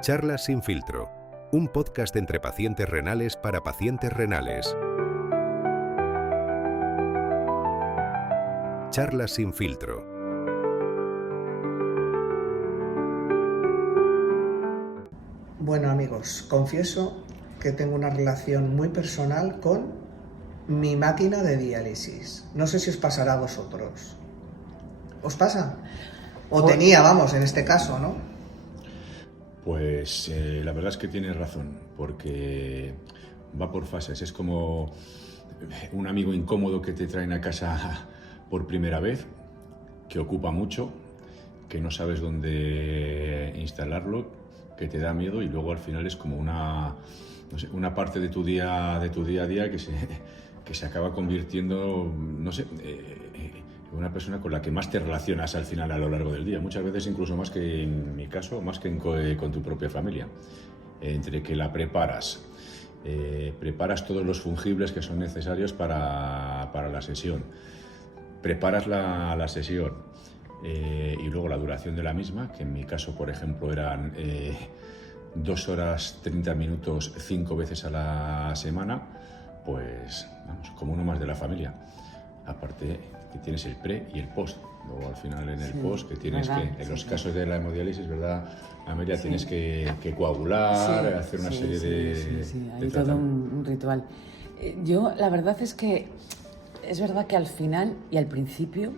Charlas sin filtro, un podcast entre pacientes renales para pacientes renales. Charlas sin filtro. Bueno, amigos, confieso que tengo una relación muy personal con mi máquina de diálisis. No sé si os pasará a vosotros. ¿Os pasa? O tenía, vamos, en este caso, ¿no? Pues la verdad es que tienes razón, porque va por fases. Es como un amigo incómodo que te traen a casa por primera vez, que ocupa mucho, que no sabes dónde instalarlo, que te da miedo, y luego al final es como una parte de tu día a día que se acaba convirtiendo, en una persona con la que más te relacionas al final a lo largo del día. Muchas veces incluso más que en mi caso, más que con tu propia familia. Entre que la preparas todos los fungibles que son necesarios para la sesión, preparas la sesión, y luego la duración de la misma, que en mi caso, por ejemplo, eran 2 horas 30 minutos 5 veces a la semana, pues vamos, como uno más de la familia. Aparte que tienes el pre y el post. Luego al final en el post, que tienes en los casos de la hemodiálisis, ¿verdad, Amelia? Tienes que coagular, hacer una serie de... Hay todo un ritual. Yo, la verdad es que es verdad que al final y al principio,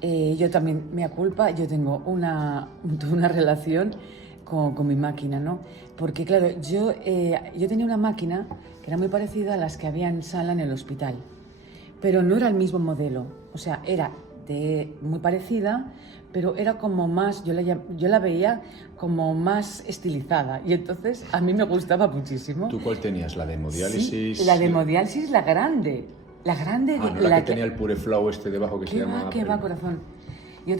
yo también, mea culpa, yo tengo una relación con mi máquina, ¿no? Porque claro, yo tenía una máquina que era muy parecida a las que había en sala en el hospital, pero no era el mismo modelo. O sea, era muy parecida, pero era como más, yo la veía como más estilizada, y entonces a mí me gustaba muchísimo. ¿Tú cuál tenías? ¿La de hemodiálisis? Sí, la de hemodiálisis, la grande. La grande. ¿No la que tenía el Pureflow debajo que se llama? ¿Qué va, corazón? Yo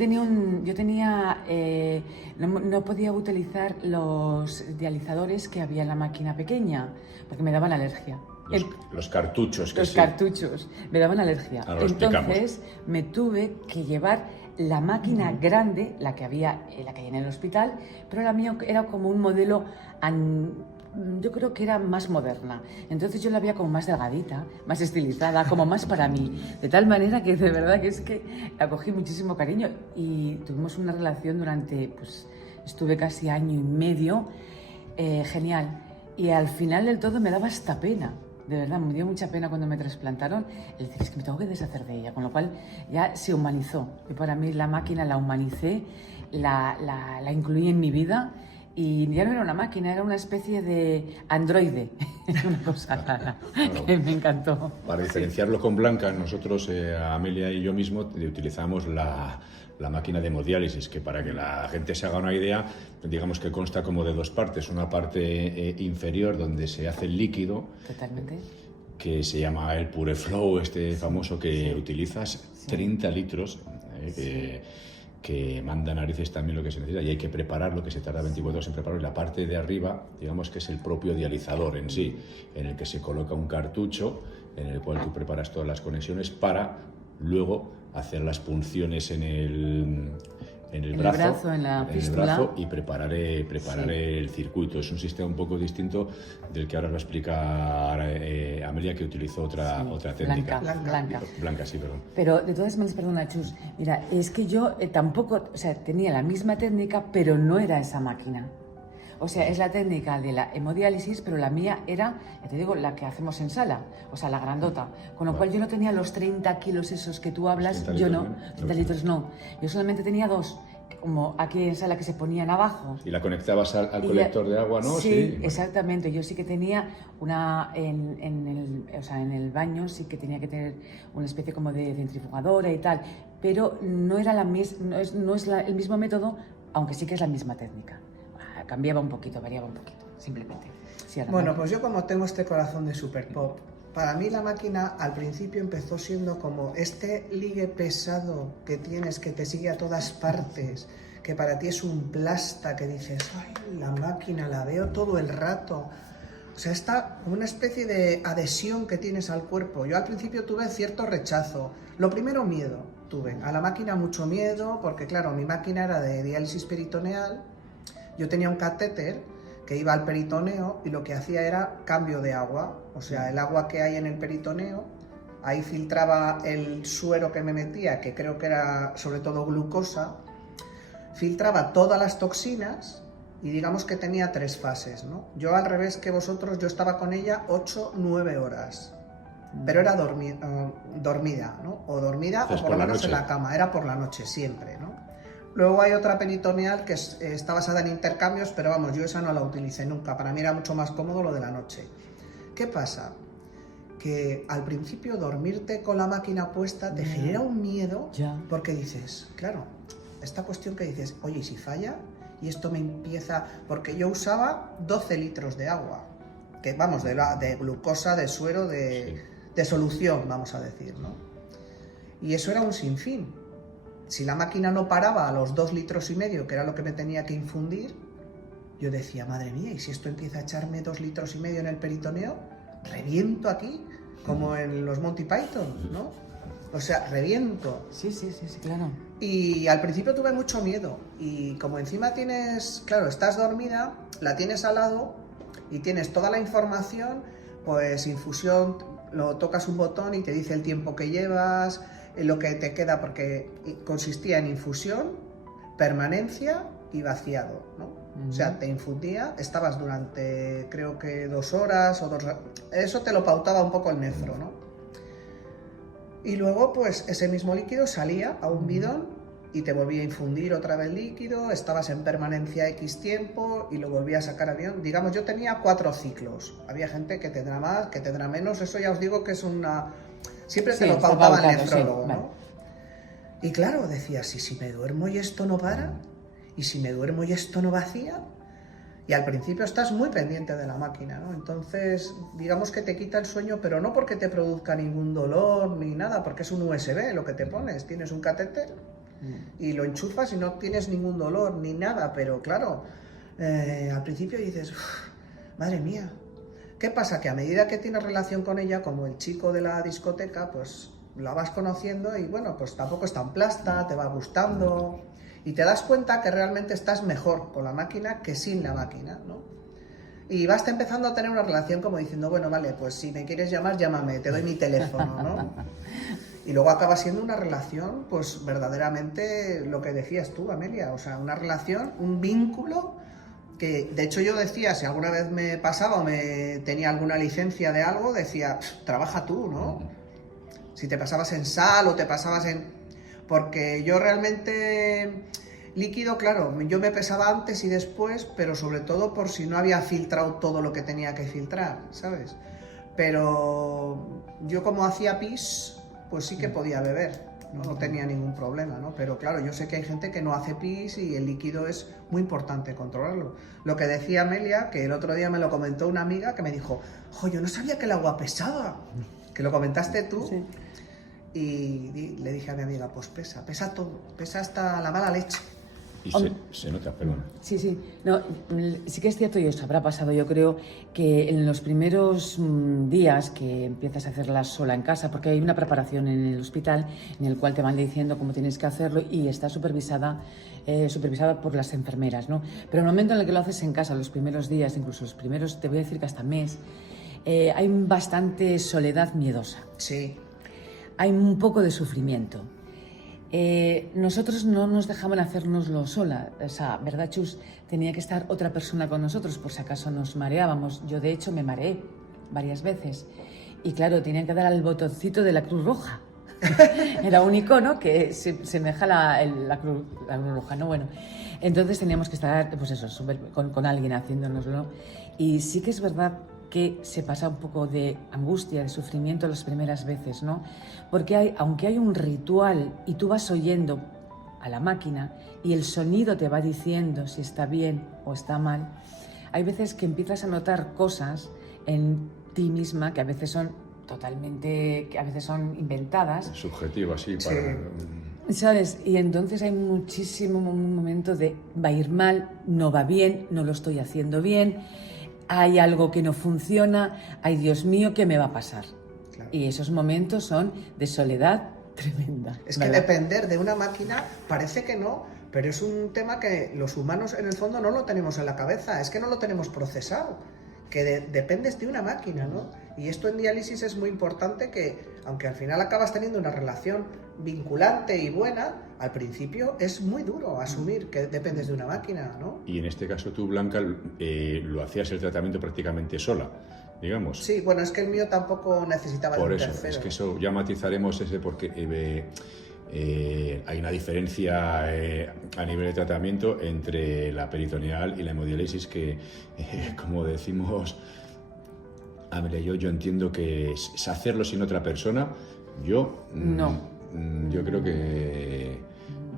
no podía utilizar los dializadores que había en la máquina pequeña, porque me daban alergia. Los cartuchos. Cartuchos, me daban alergia. Entonces me tuve que llevar la máquina grande, la que hay en el hospital, pero la mía era como un modelo, yo creo que era más moderna. Entonces yo la veía como más delgadita, más estilizada, como más para mí. De tal manera que de verdad que es que la cogí muchísimo cariño, y tuvimos una relación durante, pues estuve casi año y medio, genial. Y al final del todo me daba hasta pena. De verdad, me dio mucha pena cuando me trasplantaron el decir, es que me tengo que deshacer de ella, con lo cual ya se humanizó. Y para mí la máquina la humanicé, la incluí en mi vida, y ya no era una máquina, era una especie de androide, una cosa rara, que me encantó. Para diferenciarlo con Blanca, nosotros, Amelia y yo mismo, utilizamos la máquina de hemodiálisis, que para que la gente se haga una idea, digamos que consta como de 2 partes. Una parte inferior donde se hace el líquido. Totalmente. Que se llama el Pureflow, famoso que utilizas, 30 litros, que manda narices también lo que se necesita, y hay que prepararlo, que se tarda 24 horas en prepararlo. Y la parte de arriba, digamos que es el propio dializador en sí, en el que se coloca un cartucho en el cual tú preparas todas las conexiones para luego hacer las punciones en el brazo, en la fístula, y preparar el circuito. Es un sistema un poco distinto del que ahora os va a explicar Amelia, que utilizó otra técnica. Blanca, sí, perdón. Pero de todas maneras, perdona, Chus, mira, es que yo tampoco, o sea, tenía la misma técnica, pero no era esa máquina. O sea, es la técnica de la hemodiálisis, pero la mía era, ya te digo, la que hacemos en sala, o sea, la grandota. Con lo cual yo no tenía los 30 kilos esos que tú hablas, yo no, 30 litros no. Yo solamente tenía 2, como aquí en sala, que se ponían abajo. Y la conectabas al colector de agua, ¿no? Sí, exactamente. Yo sí que tenía una, en el baño sí que tenía que tener una especie como de centrifugadora y tal, pero no era no es el mismo método, aunque sí que es la misma técnica. Cambiaba un poquito, variaba un poquito, simplemente. Sí, bueno, pues yo, como tengo este corazón de super pop, para mí la máquina al principio empezó siendo como este ligue pesado que tienes, que te sigue a todas partes, que para ti es un plasta, que dices, ay, la máquina la veo todo el rato. O sea, está una especie de adhesión que tienes al cuerpo. Yo al principio tuve cierto rechazo. Lo primero, miedo tuve. A la máquina mucho miedo, porque claro, mi máquina era de diálisis peritoneal, Yo tenía un catéter que iba al peritoneo y lo que hacía era cambio de agua. O sea, el agua que hay en el peritoneo, ahí filtraba el suero que me metía, que creo que era sobre todo glucosa, filtraba todas las toxinas y digamos que tenía 3 fases, ¿no? Yo al revés que vosotros, yo estaba con ella 8-9 horas, pero era dormida, ¿no? O dormida o por lo menos en la cama, era por la noche siempre, ¿no? Luego hay otra peritoneal que está basada en intercambios, pero vamos, yo esa no la utilicé nunca, para mí era mucho más cómodo lo de la noche. ¿Qué pasa? Que al principio dormirte con la máquina puesta te genera un miedo, porque dices, claro, esta cuestión que dices, oye, ¿y si falla? Y esto me empieza... Porque yo usaba 12 litros de agua, que vamos, de glucosa, de suero, de solución, vamos a decir, ¿no? Y eso era un sinfín. Si la máquina no paraba a los 2,5 litros, que era lo que me tenía que infundir, yo decía, madre mía, ¿y si esto empieza a echarme 2,5 litros en el peritoneo? Reviento aquí, como en los Monty Python, ¿no? O sea, reviento. Sí, claro. Y al principio tuve mucho miedo. Y como encima tienes, claro, estás dormida, la tienes al lado y tienes toda la información, pues infusión, lo tocas un botón y te dice el tiempo que llevas, lo que te queda, porque consistía en infusión, permanencia y vaciado, ¿no? O sea, te infundía, estabas durante creo que 2 horas o 2... Eso te lo pautaba un poco el nefro, ¿no? Y luego pues ese mismo líquido salía a un bidón y te volvía a infundir otra vez líquido, estabas en permanencia X tiempo y lo volvía a sacar al bidón. Digamos, yo tenía 4 ciclos. Había gente que tendrá más, que tendrá menos, eso ya os digo que es una... Siempre te lo pautaba el nefrólogo, ¿no? Vale. Y claro, decías, ¿y si me duermo y esto no para? ¿Y si me duermo y esto no vacía? Y al principio estás muy pendiente de la máquina, ¿no? Entonces, digamos que te quita el sueño, pero no porque te produzca ningún dolor ni nada, porque es un USB lo que te pones. Tienes un catéter y lo enchufas y no tienes ningún dolor ni nada, pero claro, al principio dices, madre mía. ¿Qué pasa? Que a medida que tienes relación con ella, como el chico de la discoteca, pues la vas conociendo y bueno, pues tampoco es tan plasta, te va gustando y te das cuenta que realmente estás mejor con la máquina que sin la máquina, ¿no? Y vas empezando a tener una relación como diciendo, bueno, vale, pues si me quieres llamar, llámame, te doy mi teléfono, ¿no? Y luego acaba siendo una relación, pues verdaderamente lo que decías tú, Amelia, o sea, una relación, un vínculo que, de hecho, yo decía, si alguna vez me pasaba o me tenía alguna licencia de algo, decía, trabaja tú, ¿no? Si te pasabas en sal o te pasabas en... Porque yo realmente... Líquido, claro, yo me pesaba antes y después, pero sobre todo por si no había filtrado todo lo que tenía que filtrar, ¿sabes? Pero yo como hacía pis, pues sí que podía beber, no tenía ningún problema, ¿no? Pero claro, yo sé que hay gente que no hace pis y el líquido es muy importante controlarlo. Lo que decía Amelia, que el otro día me lo comentó una amiga que me dijo, jo, yo no sabía que el agua pesaba, que lo comentaste tú. Sí. Y le dije a mi amiga, pues pesa todo, pesa hasta la mala leche. Y se nota, perdona. Sí. No, sí que es cierto y os habrá pasado, yo creo, que en los primeros días que empiezas a hacerla sola en casa, porque hay una preparación en el hospital en el cual te van diciendo cómo tienes que hacerlo y está supervisada por las enfermeras, ¿no? Pero en el momento en el que lo haces en casa, los primeros días, incluso los primeros, te voy a decir que hasta mes, hay bastante soledad miedosa. Sí. Hay un poco de sufrimiento. Nosotros no nos dejaban hacérnoslo sola, o sea, ¿verdad, Chus? Tenía que estar otra persona con nosotros por si acaso nos mareábamos. Yo, de hecho, me mareé varias veces. Y claro, tenían que dar al botoncito de la Cruz Roja. Era un icono que semeja la Cruz Roja, ¿no? Bueno, entonces teníamos que estar, pues eso, con alguien haciéndonoslo. Y sí que es verdad que se pasa un poco de angustia, de sufrimiento las primeras veces, ¿no? Porque aunque hay un ritual y tú vas oyendo a la máquina y el sonido te va diciendo si está bien o está mal, hay veces que empiezas a notar cosas en ti misma que a veces son inventadas. Subjetivas, sí, para... ¿Sabes? Y entonces hay muchísimo momento de va a ir mal, no va bien, no lo estoy haciendo bien, hay algo que no funciona, ay Dios mío, ¿qué me va a pasar? Claro. Y esos momentos son de soledad tremenda. Es ¿verdad? Que depender de una máquina parece que no, pero es un tema que los humanos en el fondo no lo tenemos en la cabeza, es que no lo tenemos procesado, que dependes de una máquina, ¿no? Y esto en diálisis es muy importante, que aunque al final acabas teniendo una relación vinculante y buena, al principio es muy duro asumir que dependes de una máquina, ¿no? Y en este caso tú, Blanca, lo hacías el tratamiento prácticamente sola, digamos. Sí, bueno, es que el mío tampoco necesitaba de un tercero. Por eso, es que eso ya matizaremos ese, porque hay una diferencia a nivel de tratamiento entre la peritoneal y la hemodiálisis que, como decimos Amelia y yo entiendo que es hacerlo sin otra persona. Yo creo que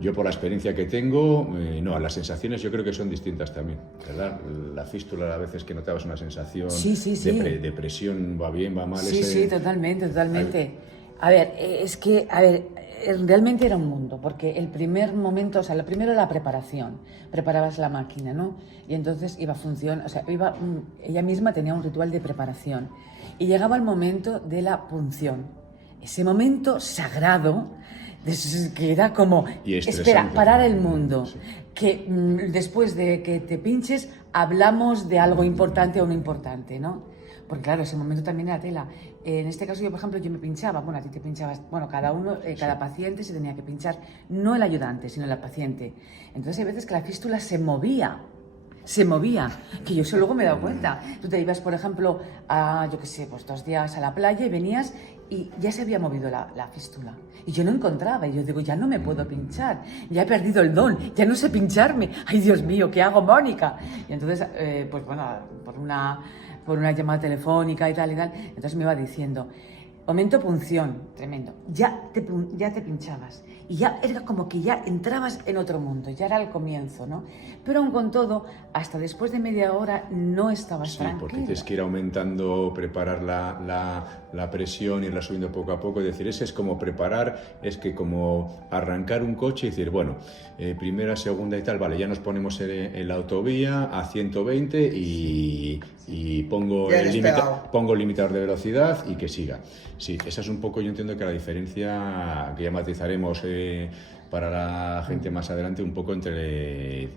yo, por la experiencia que tengo, las sensaciones yo creo que son distintas también, ¿verdad? La fístula, a veces que notabas una sensación de presión, va bien, va mal. Sí, totalmente. A ver, realmente era un mundo, porque el primer momento, o sea, lo primero era la preparación, preparabas la máquina, ¿no? Y entonces iba a funcionar, o sea, ella misma tenía un ritual de preparación, y llegaba el momento de la punción, ese momento sagrado, que era como, espera, parar el mundo, sí. Que después de que te pinches, hablamos de algo importante o no importante, ¿no? Porque claro, ese momento también era tela. En este caso yo, por ejemplo, yo me pinchaba, bueno, a ti te pinchabas, bueno, cada paciente se tenía que pinchar, no el ayudante, sino la paciente. Entonces hay veces que la fístula se movía, que yo eso luego me he dado cuenta. Tú te ibas, por ejemplo, yo qué sé, pues 2 días a la playa y venías y ya se había movido la fístula. Y yo no encontraba, y yo digo, ya no me puedo pinchar, ya he perdido el don, ya no sé pincharme. Ay, Dios mío, ¿qué hago, Mónica? Y entonces, pues bueno, por una llamada telefónica y tal, entonces me iba diciendo, momento punción, tremendo, ya te pinchabas, y ya era como que ya entrabas en otro mundo, ya era el comienzo, ¿no? Pero aún con todo, hasta después de media hora no estabas tranquila. Porque tienes que ir aumentando, preparar la presión, irla subiendo poco a poco, es decir, ese es como preparar, es que como arrancar un coche y decir, bueno, primera, segunda y tal, vale, ya nos ponemos en la autovía a 120 y pongo el limitador de velocidad y que siga. Sí, esa es un poco, yo entiendo que la diferencia que ya matizaremos para la gente más adelante, un poco entre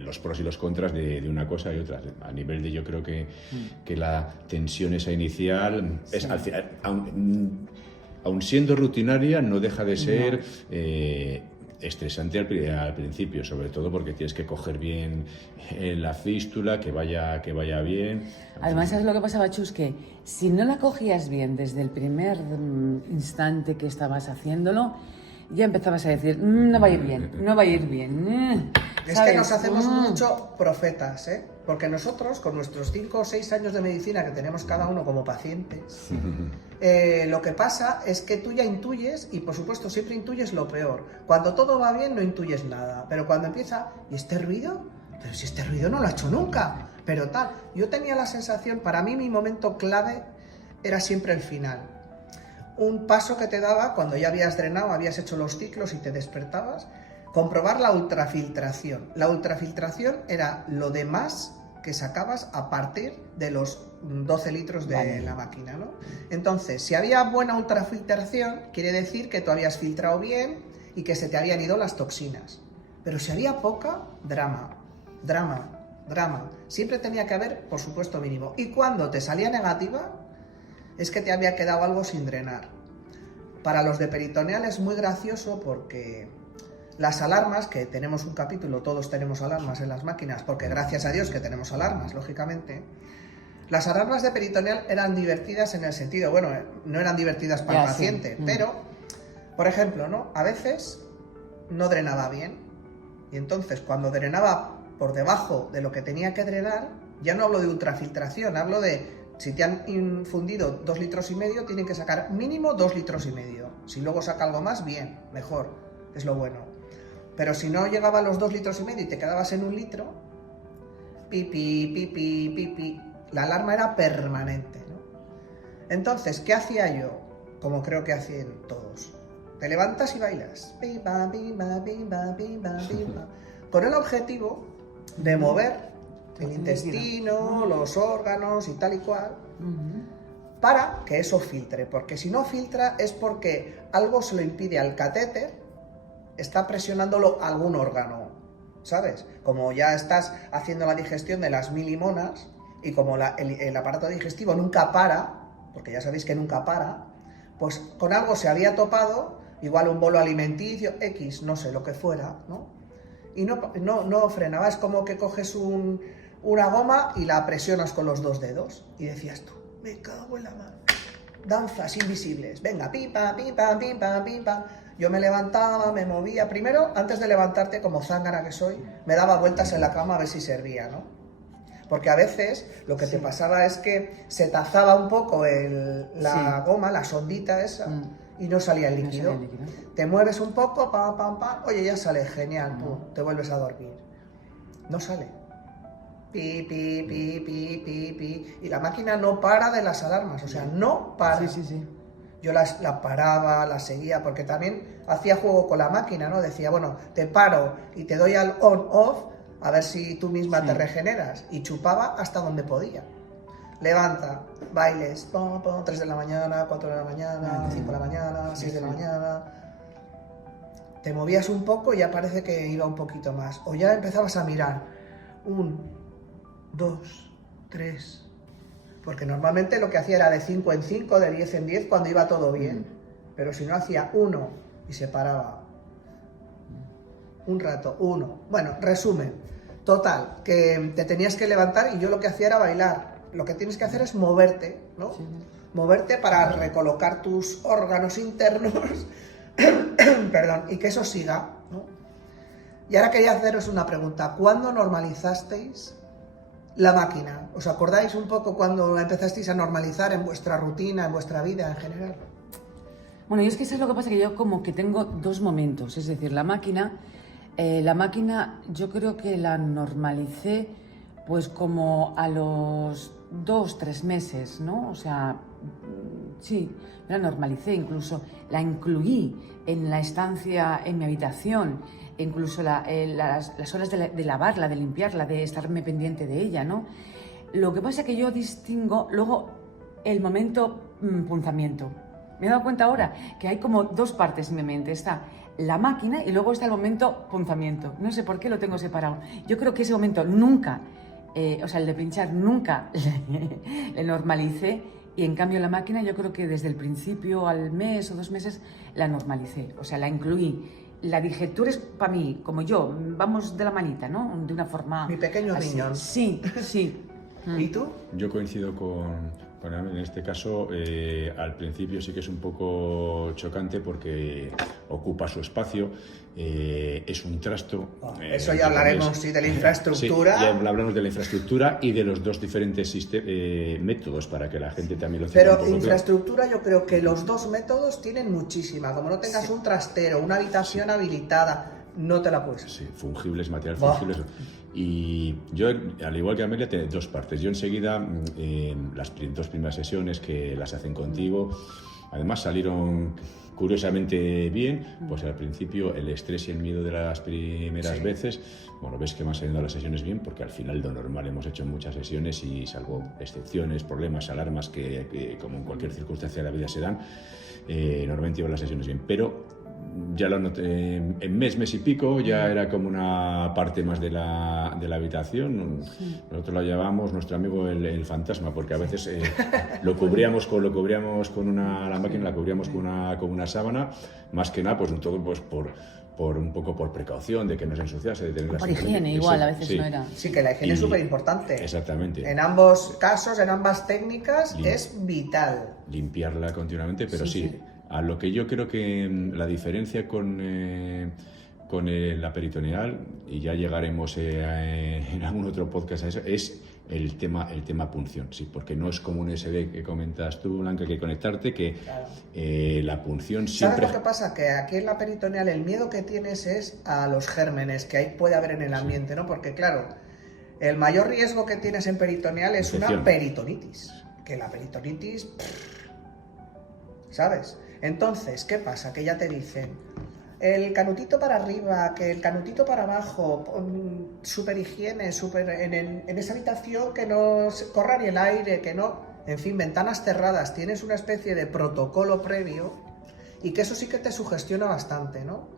los pros y los contras de una cosa y otra. A nivel de, yo creo que la tensión esa inicial, es, al final, aun siendo rutinaria, no deja de ser estresante al principio, sobre todo porque tienes que coger bien la fístula, que vaya bien. Además, ¿sabes lo que pasaba, Chus? Que si no la cogías bien desde el primer instante que estabas haciéndolo, ya empezabas a decir, no va a ir bien. Es que nos hacemos mucho profetas, ¿eh? Porque nosotros, con nuestros 5 o 6 años de medicina que tenemos cada uno como pacientes, lo que pasa es que tú ya intuyes, y por supuesto siempre intuyes lo peor. Cuando todo va bien no intuyes nada, pero cuando empieza, ¿y este ruido? Pero si este ruido no lo ha hecho nunca, pero tal. Yo tenía la sensación, para mí mi momento clave era siempre el final. Un paso que te daba cuando ya habías drenado, habías hecho los ciclos y te despertabas, comprobar la ultrafiltración. La ultrafiltración era lo demás que sacabas a partir de los 12 litros de la máquina, ¿no? Entonces, si había buena ultrafiltración, quiere decir que tú habías filtrado bien y que se te habían ido las toxinas. Pero si había poca, drama. Siempre tenía que haber, por supuesto, mínimo. Y cuando te salía negativa, es que te había quedado algo sin drenar. Para los de peritoneal es muy gracioso porque las alarmas, que tenemos un capítulo, todos tenemos alarmas en las máquinas, porque gracias a Dios que tenemos alarmas, lógicamente. Las alarmas de peritoneal eran divertidas en el sentido, bueno, no eran divertidas para el paciente, pero, por ejemplo, ¿no? A veces no drenaba bien, y entonces cuando drenaba por debajo de lo que tenía que drenar, ya no hablo de ultrafiltración, hablo de, si te han infundido 2,5 litros, tienen que sacar mínimo 2,5 litros. Si luego saca algo más, bien, mejor, es lo bueno. Pero si no llegaba a los 2,5 litros y te quedabas en 1 litro, pipi, la alarma era permanente, ¿no? Entonces, ¿qué hacía yo? Como creo que hacían todos. Te levantas y bailas. Con el objetivo de mover el intestino, los órganos y tal y cual, para que eso filtre, porque si no filtra es porque algo se lo impide al catéter, está presionándolo algún órgano, ¿sabes? Como ya estás haciendo la digestión de las 1000 limonas y como el aparato digestivo nunca para, porque ya sabéis que nunca para, pues con algo se había topado, igual un bolo alimenticio, X, no sé, lo que fuera, ¿no? Y no frenaba, es como que coges una goma y la presionas con los 2 dedos. Y decías tú, me cago en la mano. Danzas invisibles, venga, pim, pam, pim, pam, pim, pam, pim, pam. Yo me levantaba, me movía. Primero, antes de levantarte, como zángana que soy, me daba vueltas en la cama a ver si servía, ¿no? Porque a veces lo que te pasaba es que se tazaba un poco la goma, la sondita esa, y no salía el líquido. Te mueves un poco, pam, pam, pam, oye, ya sale, genial, te vuelves a dormir. No sale. Pi, pi, pi, pi, pi, pi. Y la máquina no para de las alarmas, o sea, no para. Sí. Yo la paraba, la seguía, porque también hacía juego con la máquina, ¿no? Decía, bueno, te paro y te doy al on-off, a ver si tú misma te regeneras. Y chupaba hasta donde podía. Levanta, bailes, 3 de la mañana, 4 de la mañana, 5 de la mañana, 6 de la mañana. Te movías un poco y ya parece que iba un poquito más. O ya empezabas a mirar. 1, 2, 3. Porque normalmente lo que hacía era de 5 en 5, de 10 en 10 cuando iba todo bien. Pero si no, hacía 1 y se paraba. Un rato, 1. Bueno, resumen. Total, que te tenías que levantar y yo lo que hacía era bailar. Lo que tienes que hacer es moverte, ¿no? Sí. Moverte para recolocar tus órganos internos, perdón, y que eso siga, ¿no? Y ahora quería haceros una pregunta. ¿Cuándo normalizasteis la máquina? ¿Os acordáis un poco cuando la empezasteis a normalizar en vuestra rutina, en vuestra vida en general? Bueno, y es que eso es lo que pasa, que yo como que tengo 2 momentos. Es decir, la máquina yo creo que la normalicé pues como a los 2-3 meses, ¿no? O sea, sí, la normalicé, incluso la incluí en la estancia, en mi habitación, incluso las horas de lavarla, de limpiarla, de estarme pendiente de ella, ¿no? Lo que pasa es que yo distingo luego el momento punzamiento. Me he dado cuenta ahora que hay como 2 partes en mi mente. Está la máquina y luego está el momento punzamiento. No sé por qué lo tengo separado. Yo creo que ese momento nunca, o sea, el de pinchar nunca le normalicé, y en cambio la máquina yo creo que desde el principio al mes o 2 meses la normalicé, o sea, la incluí. La dije, tú eres para mí, como yo, vamos de la manita, ¿no? De una forma... Mi pequeño riñón. Sí. ¿Y tú? Yo coincido con Ana, en este caso, al principio sí que es un poco chocante porque ocupa su espacio, es un trasto. Eso ya hablaremos, sí, de la infraestructura. Sí, ya hablaremos de la infraestructura y de los 2 diferentes métodos para que la gente también lo sepa. Pero infraestructura, yo creo que los 2 métodos tienen muchísima. Como no tengas un trastero, una habitación habilitada, no te la puedes. Sí, fungibles, material fungibles. Y yo, al igual que Amelia, tiene 2 partes. Yo enseguida, las 2 primeras sesiones que las hacen contigo, además salieron curiosamente bien, pues al principio el estrés y el miedo de las primeras veces, bueno, ves que me han salido las sesiones bien, porque al final lo normal hemos hecho muchas sesiones y salvo excepciones, problemas, alarmas que como en cualquier circunstancia de la vida se dan, normalmente iban las sesiones bien, pero ya lo noté en mes y pico, ya era como una parte más de la habitación. Nosotros la llamábamos nuestro amigo el fantasma, porque a veces lo cubríamos con la máquina, la cubríamos con una sábana, más que nada, pues todo pues por un poco por precaución de que no se ensuciase, de tener por higiene, igual, a veces no era. Sí, que la higiene es súper importante. Exactamente. En ambos casos, en ambas técnicas, es vital. Limpiarla continuamente, pero sí. A lo que yo creo que la diferencia con la peritoneal, y ya llegaremos en algún otro podcast a eso, es el tema punción, sí, porque no es como un USB que comentas tú, Blanca, que hay que conectarte, que claro. La punción siempre... ¿Sabes lo que pasa? Que aquí en la peritoneal el miedo que tienes es a los gérmenes que puede haber en el ambiente, ¿no? Porque claro, el mayor riesgo que tienes en peritoneal es una peritonitis, que la peritonitis... ¿Sabes? Entonces, ¿qué pasa? Que ya te dicen, el canutito para arriba, que el canutito para abajo, súper higiene, en esa habitación que no corra ni el aire, que no... En fin, ventanas cerradas, tienes una especie de protocolo previo y que eso sí que te sugestiona bastante, ¿no?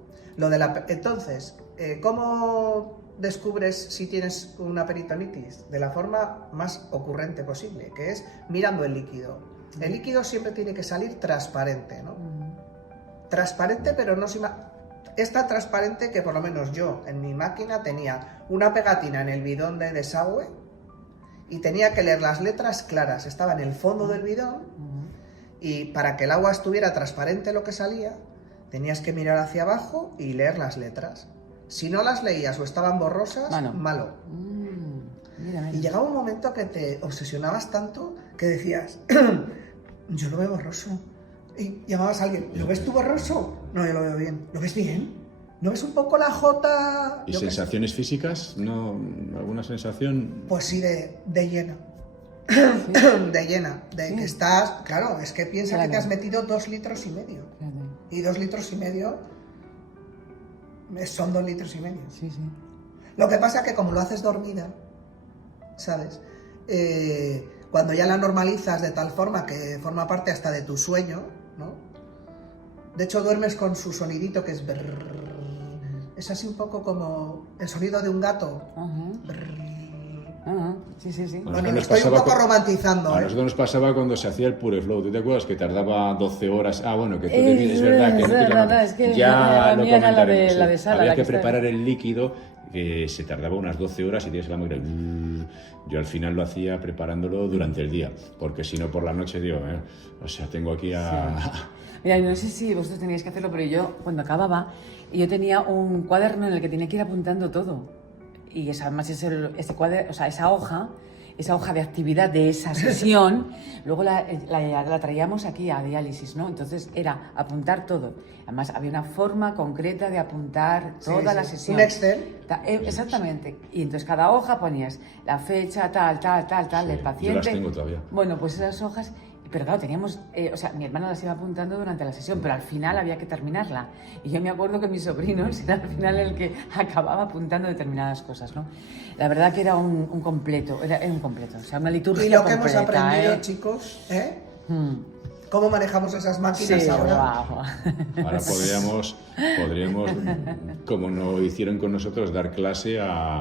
Entonces, ¿cómo descubres si tienes una peritonitis? De la forma más ocurrente posible, que es mirando el líquido. El líquido siempre tiene que salir transparente, ¿no? Transparente, pero no es tan transparente que por lo menos yo en mi máquina tenía una pegatina en el bidón de desagüe y tenía que leer las letras claras. Estaba en el fondo del bidón y para que el agua estuviera transparente lo que salía, tenías que mirar hacia abajo y leer las letras. Si no las leías o estaban borrosas, malo. Mira. Y llegaba un momento que te obsesionabas tanto que decías, yo lo veo borroso. Y llamabas a alguien, ¿lo ves tú borroso? No, yo lo veo bien. ¿Lo ves bien? ¿No ves un poco la J? ¿Y sensaciones físicas? ¿No? ¿Alguna sensación? Pues sí, de llena. Sí. De llena. De que estás... Claro, es que piensa que te has metido 2,5 litros. Y 2,5 litros son 2,5 litros. Sí. Lo que pasa es que como lo haces dormida, ¿sabes? Cuando ya la normalizas de tal forma que forma parte hasta de tu sueño, ¿no? De hecho, duermes con su sonidito que es brrr. Es así un poco como el sonido de un gato. Sí. Bueno, lo estoy un poco romantizando. A nosotros nos pasaba cuando se hacía el Pure Flow. ¿Tú te acuerdas que tardaba 12 horas? Bueno, que tú es verdad que es que ya lo comentaremos. La de sala, había que preparar el líquido, que se tardaba unas 12 horas y tienes la máquina. Yo al final lo hacía preparándolo durante el día, porque si no por la noche digo, tengo aquí a... Sí. Mira, no sé si vosotros teníais que hacerlo, pero yo cuando acababa, yo tenía un cuaderno en el que tenía que ir apuntando todo. Y además ese cuaderno, o sea, esa hoja de actividad de esa sesión, luego la traíamos aquí a diálisis, ¿no? Entonces era apuntar todo. Además había una forma concreta de apuntar toda la sesión. Un Excel. Exactamente. Y entonces cada hoja ponías la fecha, tal, del paciente. Yo las tengo todavía. Bueno, pues esas hojas... Pero claro, teníamos, mi hermana las iba apuntando durante la sesión, pero al final había que terminarla. Y yo me acuerdo que mis sobrinos era al final el que acababa apuntando determinadas cosas, ¿no? La verdad que era un completo, era un completo, o sea, una liturgia. Y lo que completa, hemos aprendido, chicos, ¿cómo manejamos esas máquinas ahora? Wow. Ahora podríamos, como nos hicieron con nosotros, dar clase a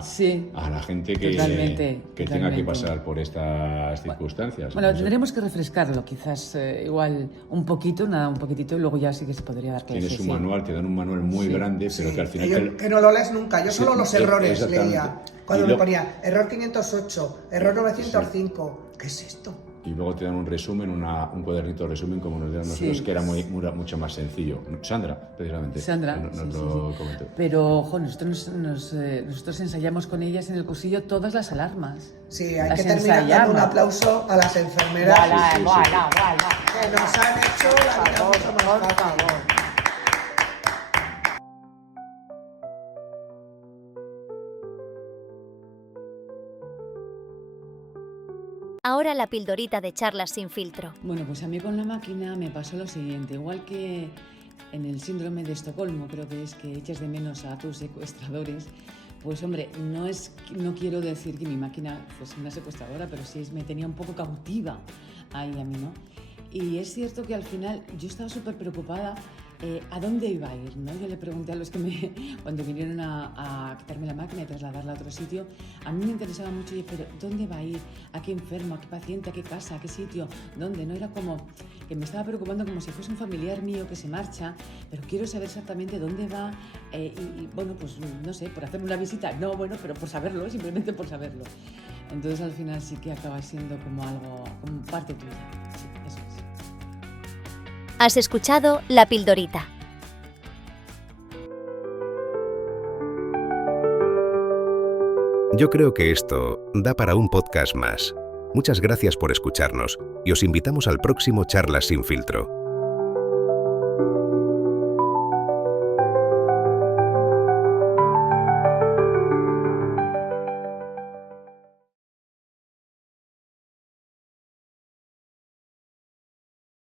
la gente que tenga que pasar por estas circunstancias. Bueno, tendremos que refrescarlo, quizás igual un poquitito, y luego ya sí que se podría dar clase. Tienes un manual, te dan un manual muy grande, pero que al final... Que no lo lees nunca, yo solo los errores leía. Cuando me ponía error 508, error 905, ¿qué es esto? Y luego te dan un resumen, un cuadernito de resumen como nos dieron nosotros, que era mucho más sencillo. Sandra, precisamente. Nos lo comentó. Pero, ojo, nosotros ensayamos con ellas en el cursillo todas las alarmas. Sí, hay que terminar dando un aplauso a las enfermeras. Que nos han hecho la vida mucho más fácil. Ahora la pildorita de charlas sin filtro. Bueno, pues a mí con la máquina me pasó lo siguiente. Igual que en el síndrome de Estocolmo, creo que es que echas de menos a tus secuestradores. Pues hombre, no quiero decir que mi máquina fuese una secuestradora, pero sí me tenía un poco cautiva ahí a mí, ¿no? Y es cierto que al final yo estaba súper preocupada a dónde iba a ir, ¿no? Yo le pregunté a los que cuando vinieron a quitarme la máquina y trasladarla a otro sitio, a mí me interesaba mucho, pero ¿dónde va a ir? ¿A qué enfermo? ¿A qué paciente? ¿A qué casa? ¿A qué sitio? ¿Dónde? No era como que me estaba preocupando como si fuese un familiar mío que se marcha, pero quiero saber exactamente dónde va y bueno, pues no sé, por hacerme una visita, no, bueno, pero por saberlo, simplemente por saberlo. Entonces al final sí que acaba siendo como algo, como parte tuya. Sí, eso es. Has escuchado La Pildorita. Yo creo que esto da para un podcast más. Muchas gracias por escucharnos y os invitamos al próximo Charlas sin Filtro.